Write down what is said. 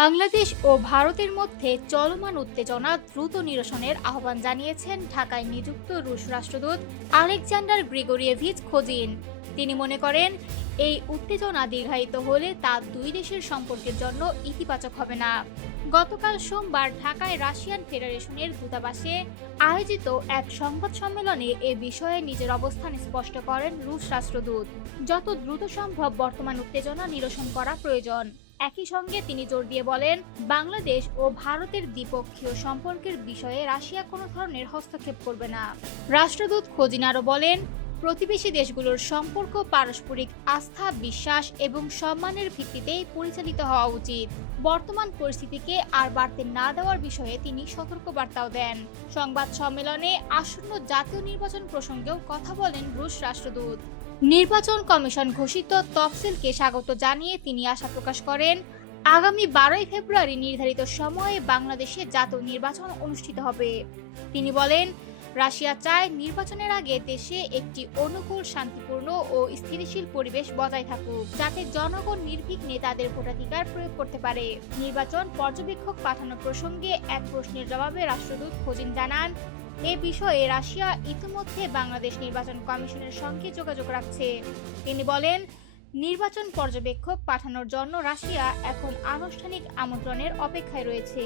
বাংলাদেশ ও ভারতের মধ্যে চলমান উত্তেজনা দ্রুত নিরসনের আহ্বান জানিয়েছেন ঢাকায় নিযুক্ত রুশ রাষ্ট্রদূত আলেকজান্ডার গ্রিগোরিয়েভিচ খোজিন। তিনি মনে করেন, এই উত্তেজনা দীর্ঘায়িত হলে তা দুই দেশের সম্পর্কের জন্য ইতিবাচক হবে না। গতকাল সোমবার ঢাকায় রাশিয়ান ফেডারেশনের দূতাবাসে আয়োজিত এক সংবাদ সম্মেলনে এ বিষয়ে নিজের অবস্থান স্পষ্ট করেন রুশ রাষ্ট্রদূত। যত দ্রুত সম্ভব বর্তমান উত্তেজনা নিরসন করা প্রয়োজন। একই সঙ্গে তিনি জোর দিয়ে বলেন, বাংলাদেশ ও ভারতের দ্বিপক্ষীয় সম্পর্কের বিষয়ে রাশিয়া কোনো ধরনের হস্তক্ষেপ করবে না। রাষ্ট্রদূত খোজিন আরও বলেন, প্রতিবেশী দেশগুলোর সম্পর্ক পারস্পরিক আস্থা, বিশ্বাস এবং সম্মানের ভিত্তিতেই পরিচালিত হওয়া উচিত। বর্তমান পরিস্থিতিকে আর বাড়তে না দেওয়ার বিষয়ে তিনি সতর্কবার্তাও দেন। সংবাদ সম্মেলনে আসন্ন জাতীয় নির্বাচন প্রসঙ্গেও কথা বলেন রুশ রাষ্ট্রদূত। নির্বাচন কমিশন ঘোষিত তফসিলকে স্বাগত জানিয়ে তিনি আশা প্রকাশ করেন, আগামী 12 ফেব্রুয়ারি নির্ধারিত সময়ে বাংলাদেশে জাতীয় নির্বাচন অনুষ্ঠিত হবে। তিনি বলেন, রাশিয়া চায় নির্বাচনের আগে দেশে একটি অনুকূল, শান্তিপূর্ণ ও স্থিতিশীল পরিবেশ বজায় থাকুক, যাতে জনগণ নির্বিঘ্নে তাদের ভোটাধিকার প্রয়োগ করতে পারে। নির্বাচন পর্যবেক্ষক পাঠানো প্রসঙ্গে এক প্রশ্নের জবাবে রাষ্ট্রদূত খোজিন জানান, এ বিষয়ে রাশিয়া ইতিমধ্যে বাংলাদেশ নির্বাচন কমিশনের সঙ্গে যোগাযোগ রাখছে। তিনি বলেন, নির্বাচন পর্যবেক্ষক পাঠানোর জন্য রাশিয়া এখন আনুষ্ঠানিক আমন্ত্রণের অপেক্ষায় রয়েছে।